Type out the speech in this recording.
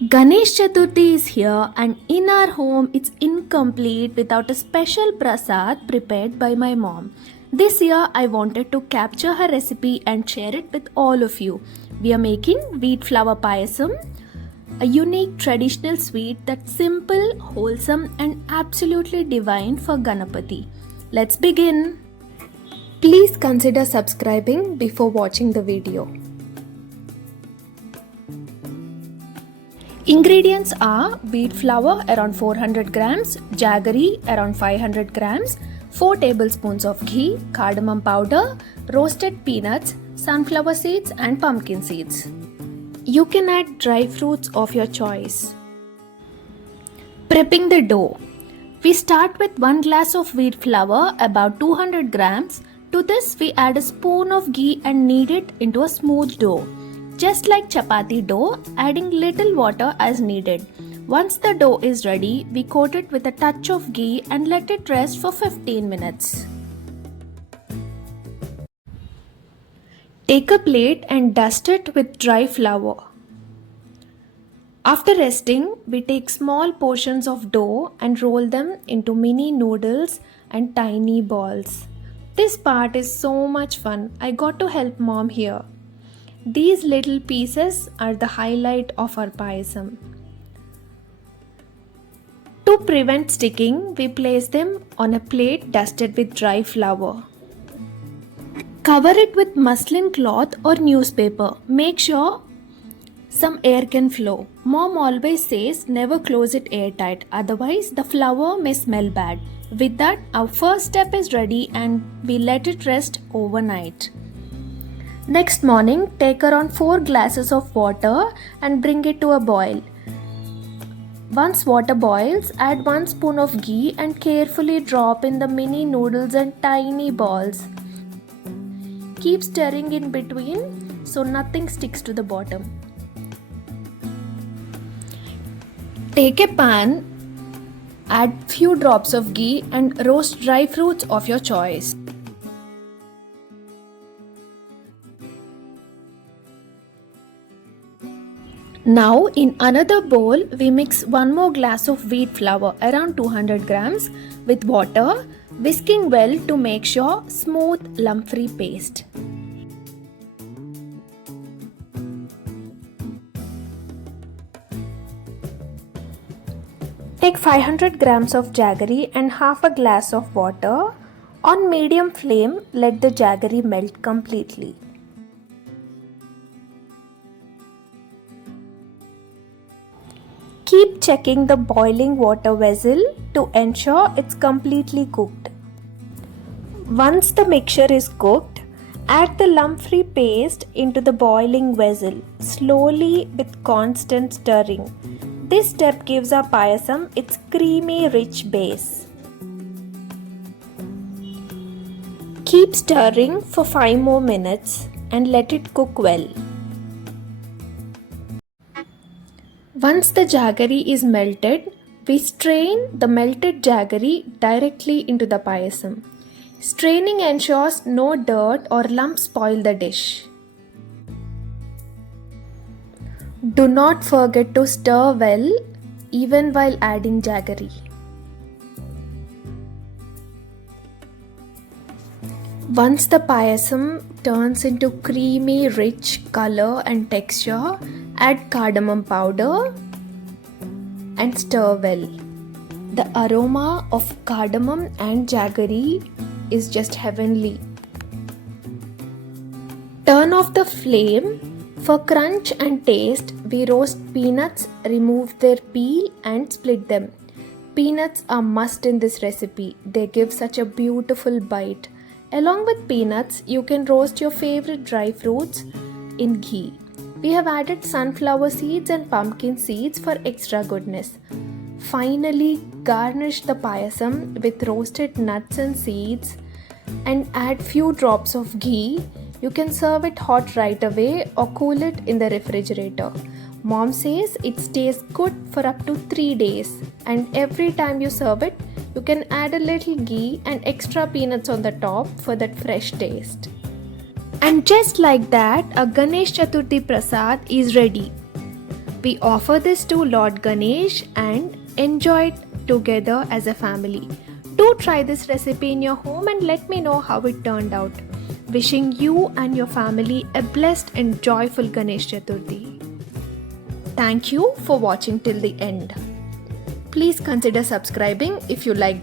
Ganesh Chaturthi is here, and in our home it's incomplete without a special prasad prepared by my mom. This year I wanted to capture her recipe and share it with all of you. We are making wheat flour payasam, a unique traditional sweet that's simple, wholesome and absolutely divine for Ganapati. Let's begin. Please consider subscribing before watching the video. Ingredients are wheat flour around 400 grams, jaggery around 500 grams, 4 tablespoons of ghee, cardamom powder, roasted peanuts, sunflower seeds and pumpkin seeds. You can add dry fruits of your choice. Prepping the dough. We start with 1 glass of wheat flour, about 200 grams. To this we add a spoon of ghee and knead it into a smooth dough. Just like chapati dough, adding little water as needed. Once the dough is ready, we coat it with a touch of ghee and let it rest for 15 minutes. Take a plate and dust it with dry flour. After resting, we take small portions of dough and roll them into mini noodles and tiny balls. This part is so much fun. I got to help mom here. These little pieces are the highlight of our payasam. To prevent sticking, we place them on a plate dusted with dry flour. Cover it with muslin cloth or newspaper. Make sure some air can flow. Mom always says never close it airtight, otherwise the flour may smell bad. With that, our first step is ready and we let it rest overnight. Next morning, take around 4 glasses of water and bring it to a boil. Once water boils, add 1 spoon of ghee and carefully drop in the mini noodles and tiny balls. Keep stirring in between so nothing sticks to the bottom. Take a pan, add few drops of ghee and roast dry fruits of your choice. Now in another bowl, we mix 1 more glass of wheat flour around 200 grams with water, whisking well to make sure smooth lump-free paste. Take 500 grams of jaggery and half a glass of water. On medium flame, let the jaggery melt completely. Keep checking the boiling water vessel to ensure it's completely cooked. Once the mixture is cooked, add the lump-free paste into the boiling vessel, slowly with constant stirring. This step gives our payasam its creamy, rich base. Keep stirring for 5 more minutes and let it cook well. Once the jaggery is melted, we strain the melted jaggery directly into the payasam. Straining ensures no dirt or lumps spoil the dish. Do not forget to stir well even while adding jaggery. Once the payasam turns into creamy, rich color and texture, add cardamom powder and stir well. The aroma of cardamom and jaggery is just heavenly. Turn off the flame. For crunch and taste, we roast peanuts, remove their peel and split them. Peanuts are must in this recipe. They give such a beautiful bite. Along with peanuts, you can roast your favorite dry fruits in ghee. We have added sunflower seeds and pumpkin seeds for extra goodness. Finally, garnish the payasam with roasted nuts and seeds and add few drops of ghee. You can serve it hot right away or cool it in the refrigerator. Mom says it stays good for up to 3 days, and every time you serve it, you can add a little ghee and extra peanuts on the top for that fresh taste. And just like that, a Ganesh Chaturthi Prasad is ready. We offer this to Lord Ganesh and enjoy it together as a family. Do try this recipe in your home and let me know how it turned out. Wishing you and your family a blessed and joyful Ganesh Chaturthi. Thank you for watching till the end. Please consider subscribing if you liked the